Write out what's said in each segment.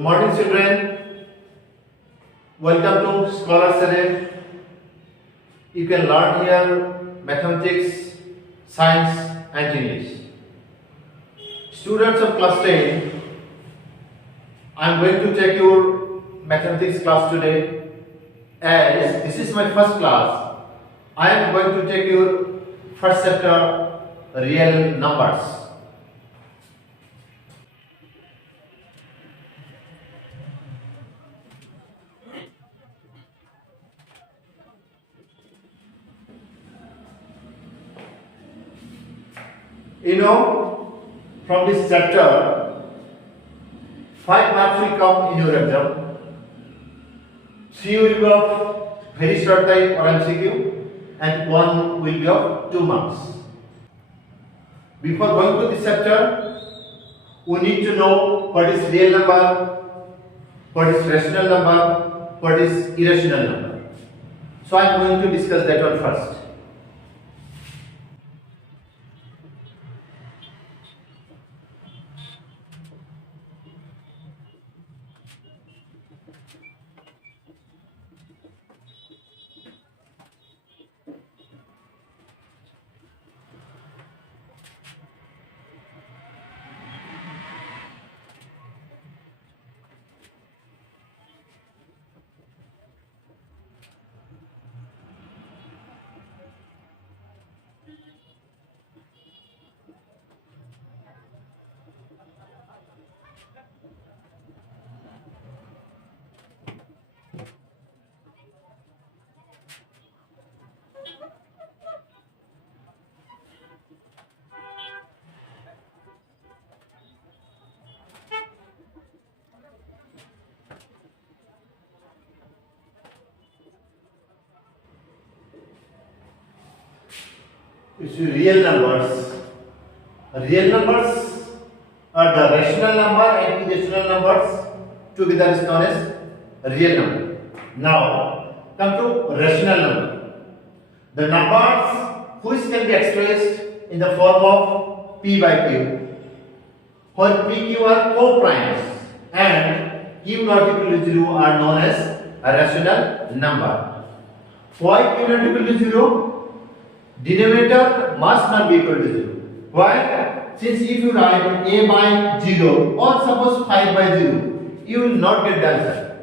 morning, children. Welcome to Scholars Array. You can learn here mathematics, science, and English. Students of class 10, I am going to take your mathematics class today. As this is my first class, I am going to take your first chapter, real numbers. You know, from this chapter, 5 marks will come in your exam. 3 will be of very short type or MCQ, and 1 will be of 2 marks. Before going to this chapter, we need to know what is real number, what is rational number, what is irrational number. So I am going to discuss that one first. It's real numbers. Real numbers are the rational number and irrational numbers together is known as real number. Now come to rational number. The numbers which can be expressed in the form of P by Q, where PQ are co-primes and Q not equal to 0 are known as a rational number. Why Q not equal to 0? Denominator must not be equal to 0. Why? Since if you write a by 0 or suppose 5 by 0, you will not get the answer.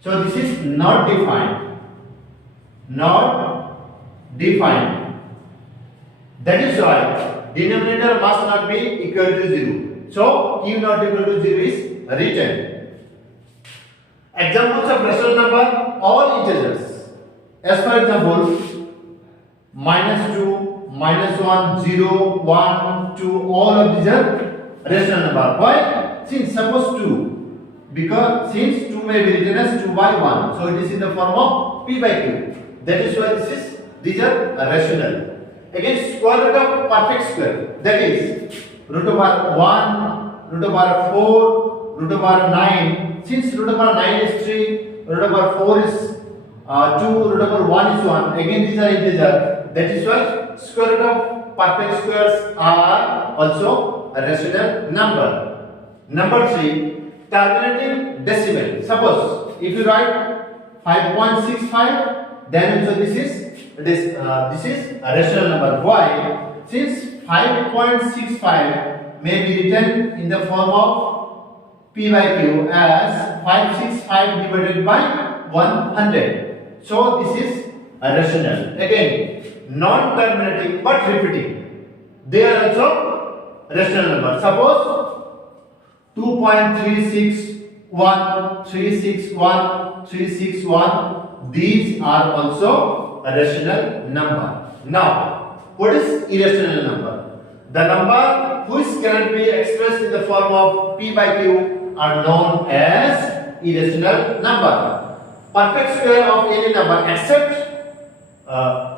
So this is not defined. Not defined. That is why denominator must not be equal to 0. So q not equal to 0 is written. Examples of rational number, all integers. As for example, -2, -1, 0, 1, 2, all of these are rational number. Why? Since suppose 2, because since 2 may be written as 2 by 1, so it is in the form of P by Q. That is why these are rational. Again, square root of perfect square, that is root over 1, root over 4, root over 9. Since root over 9 is 3, root over 4 is 2, root over 1 is 1. Again, these are integers. That is why square root of perfect squares are also a rational number. Number 3, terminating decimal. Suppose if you write 5.65, then also this is a rational number. Why? Since 5.65 may be written in the form of P by Q as 565 divided by 100. So this is a rational. Again, non-terminating but repeating, they are also rational number. Suppose 2.361, 361, 361, these are also a rational number. Now, what is irrational number? The number which cannot be expressed in the form of P by Q are known as irrational number. Perfect square of any number except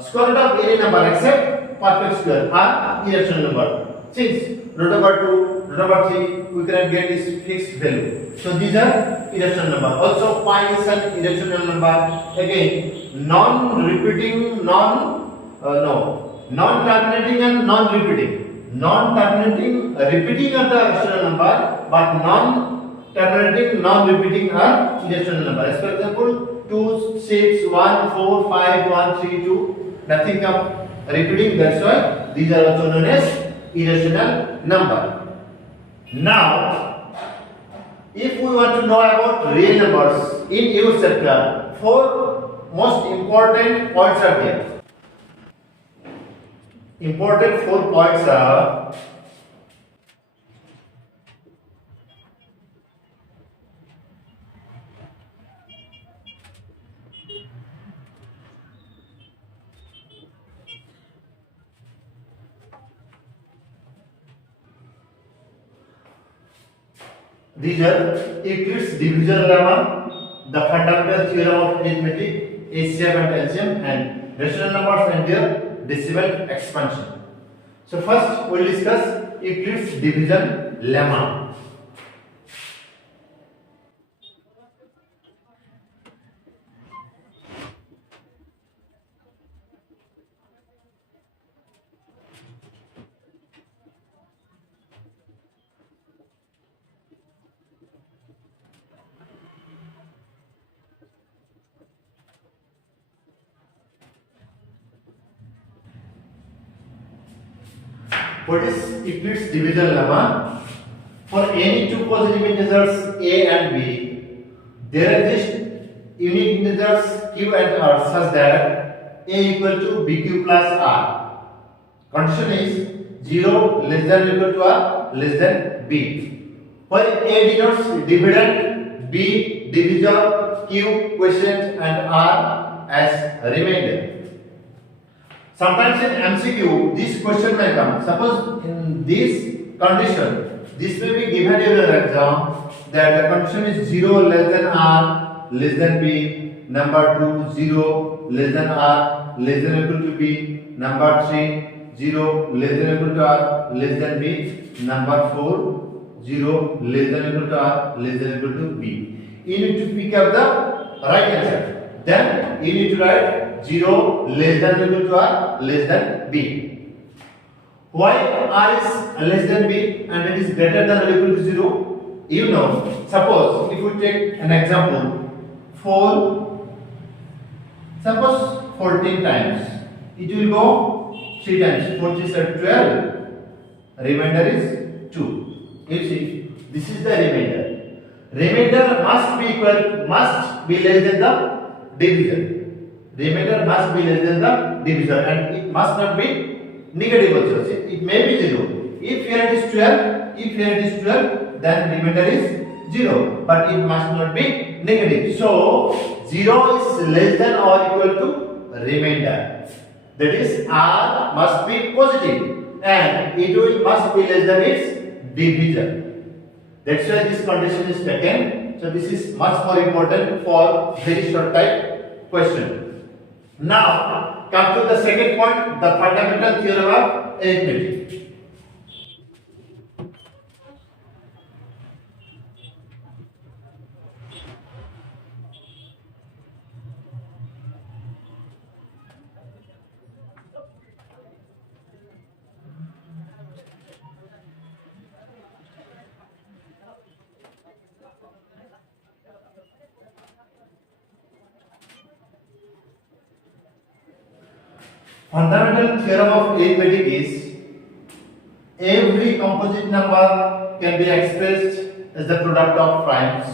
square root of any number except perfect square are irrational number. Since root over 2, root over 3, we cannot get this fixed value. So these are irrational number. Also pi is an irrational number. Again, non-repeating, non-terminating and non-repeating. Non-terminating, repeating are the rational number, but terminating, non-repeating are irrational number. As for example, 2, 6, 1, 4, 5, 1, 3, 2. Nothing come repeating. That's why these are also known as irrational number. Now, if we want to know about real numbers in use chapter, 4 most important points are there. Important 4 points are: these are Euclid's division lemma, the fundamental theorem of arithmetic, HCF and LCM, and rational numbers and their decimal expansion. So first we will discuss Euclid's division lemma. What is Euclid's division lemma? For any two positive integers a and b, there exist unique integers q and r such that a equal to bq plus r. Condition is 0 less than or equal to r less than b. Where a denotes dividend, b divisor, q quotient, and r as remainder. Sometimes in MCQ, this question may come. Suppose in this condition, this may be given in your exam that the condition is 0 less than r less than b. Number 2, 0 less than r less than or equal to b. Number 3, 0 less than or equal to r less than b. Number 4, 0 less than or equal to r less than or equal to b. You need to pick up the right answer. Then you need to write 0 less than or equal to r less than b. Why r is less than b and it is greater than or equal to 0? You know, suppose if we take an example, suppose 14 times, it will go 3 times, 4 3 are 12, remainder is 2. You see, this is the remainder. Remainder must be less than the divisor. Remainder must be less than the divisor and it must not be negative also. It may be 0. If here it is 12, then remainder is 0, but it must not be negative. So 0 is less than or equal to remainder. That is, r must be positive and it must be less than its divisor. That's why this condition is taken. So this is much more important for very short type question. Now, come to the second point, the fundamental theorem of arithmetic. Fundamental theorem of arithmetic is every composite number can be expressed as the product of primes,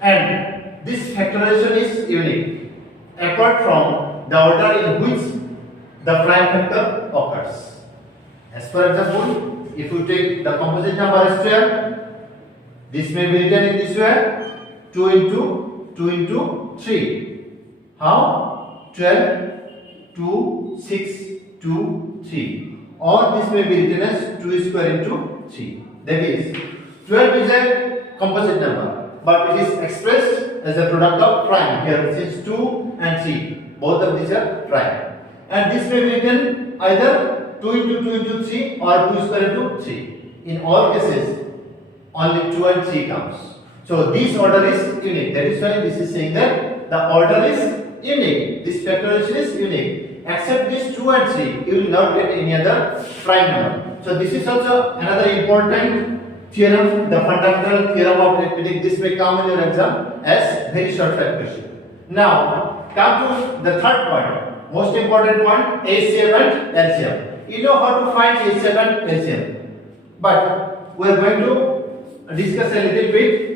and this factorization is unique apart from the order in which the prime factor occurs. As for example, if you take the composite number as 12, this may be written in this way: 2 into 3. How? 12, 2, 6, 2, 3. Or this may be written as 2 square into 3. That is, 12 is a composite number, but it is expressed as a product of prime. Here since 2 and 3, both of these are prime. And this may be written either 2 into 3 or 2 square into 3. In all cases, only 2 and 3 comes. So this order is unique. That is why this is saying that the order is unique. This factorization is unique. Except this 2 and 3, you will not get any other prime number. So this is also another important theorem, the fundamental theorem of arithmetic. This may come in your exam as very short fact question. Now, come to the third point, most important point, HCF and LCM. You know how to find HCF and LCM, but we are going to discuss a little bit.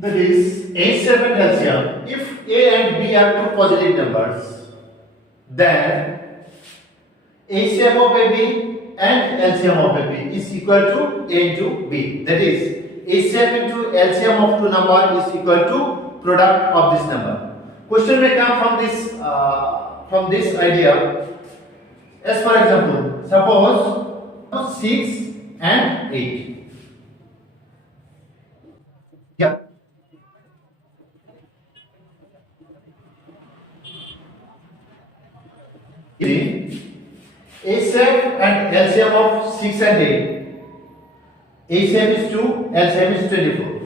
That is HCF and LCM. If A and B are two positive numbers, then HCF of AB and LCM of AB is equal to A into B. That is HCF into LCM of two numbers is equal to product of this number. Question may come from this idea. As for example, suppose 6 and 8. Yeah. HCF and LCM of 6 and 8. HCF is 2, LCM is 24.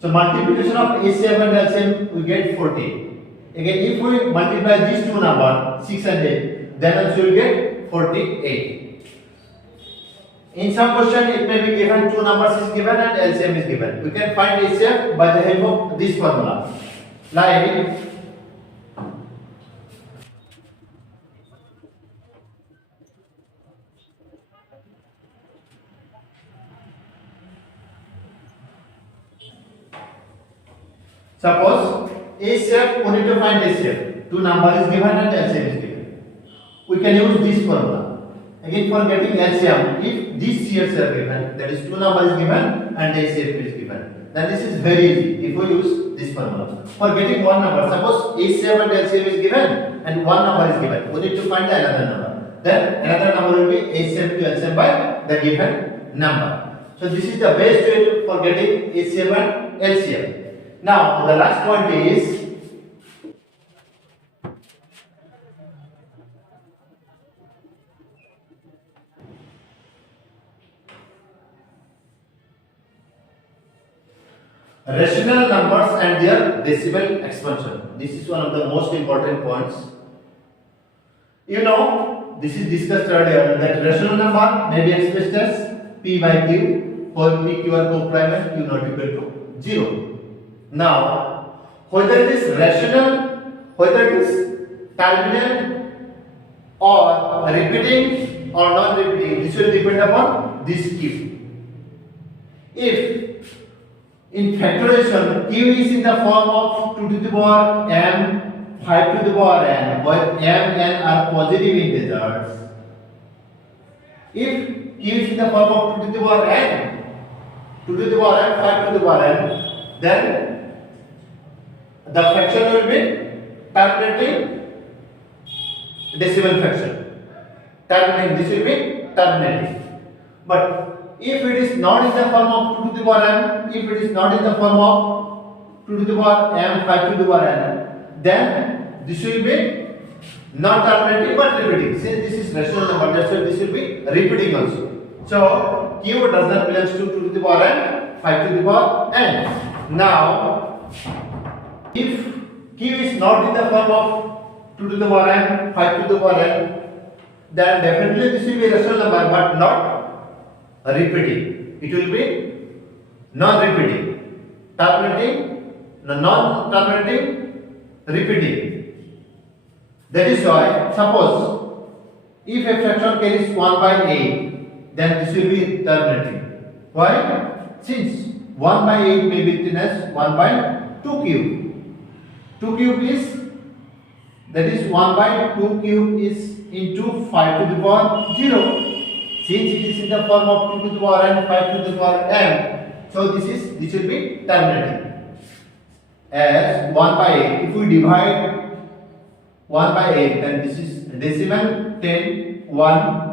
So multiplication of HCF and LCM we get 40. Again, if we multiply these two numbers 6 and 8, then also we get 48. In some question it may be given two numbers is given and LCM is given. We can find HCF by the help of this formula. Like suppose HCF, we need to find HCF. Two numbers is given and LCM is given. We can use this formula. Again, for getting LCM, if these series are given, that is two numbers is given and HCF is given, then this is very easy if we use this formula. For getting one number, suppose HCF and LCM is given and one number is given, we need to find another number. Then another number will be HCF to LCM by the given number. So this is the best way for getting HCF and LCM. Now the last point is rational numbers and their decimal expansion. This is one of the most important points. You know, this is discussed earlier that rational number may be expressed as P by Q, for P, Q are co-prime, Q not equal to 0. Now, whether it is rational, whether it is terminal or repeating or non-repeating, this will depend upon this Q. If in factorization Q is in the form of 2 to the power m, 5 to the power n, where m and n are positive integers. If Q is in the form of 2 to the power n, 2 to the power n, 5 to the power n, then the fraction will be terminating decimal fraction. Terminating, this will be terminating. But if it is not in the form of 2 to the power m, if it is not in the form of 2 to the power m, 5 to the power n, then this will be not terminating but repeating. Since this is rational number, that's why this will be repeating also. So Q does not belongs to 2 to the power n, 5 to the power n. Now, if Q is not in the form of 2 to the power n, 5 to the power n, then definitely this will be rational number but not repeating. It will be non-repeating, terminating, non-terminating, repeating. That is why, suppose if a fraction carries 1 by 8, then this will be terminating. Why? Since 1 by 8 may be written as 1 by 2 cube. 2 cube is, that is 1 by 2 cube is into 5 to the power 0. Since it is in the form of 2 to the power n, 5 to the power m, so this will be terminating as 1 by 8. If we divide 1 by 8, then this is decimal 10, 1.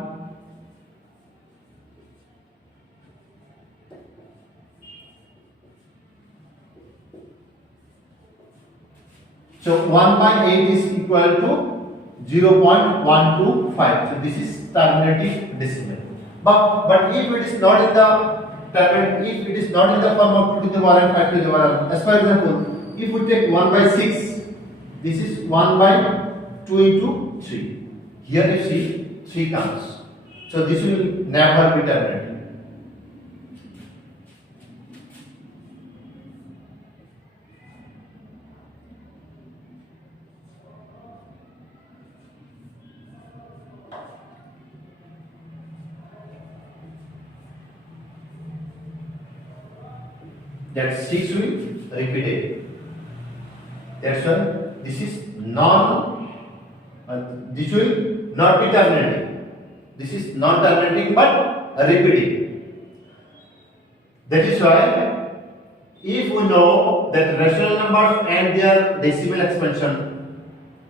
So 1 by 8 is equal to 0.125. So this is terminating decimal. But if it is not in the terminate if it is not in the form of 2 to the power and 5 to the power. As for example, if we take 1 by 6, this is 1 by 2 into 3. Here you see 3 comes. So this will never be terminated. That 6 will repeat it. That's why this is this will not be terminating. This is not terminating but repeating. That is why if we know that rational numbers and their decimal expansion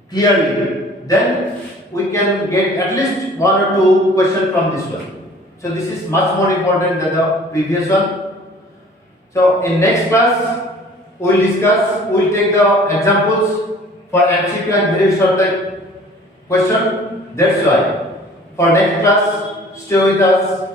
clearly, then we can get at least 1 or 2 questions from this one. So this is much more important than the previous one. So in next class we will take the examples for MCQ and very short type question. That's why for next class stay with us.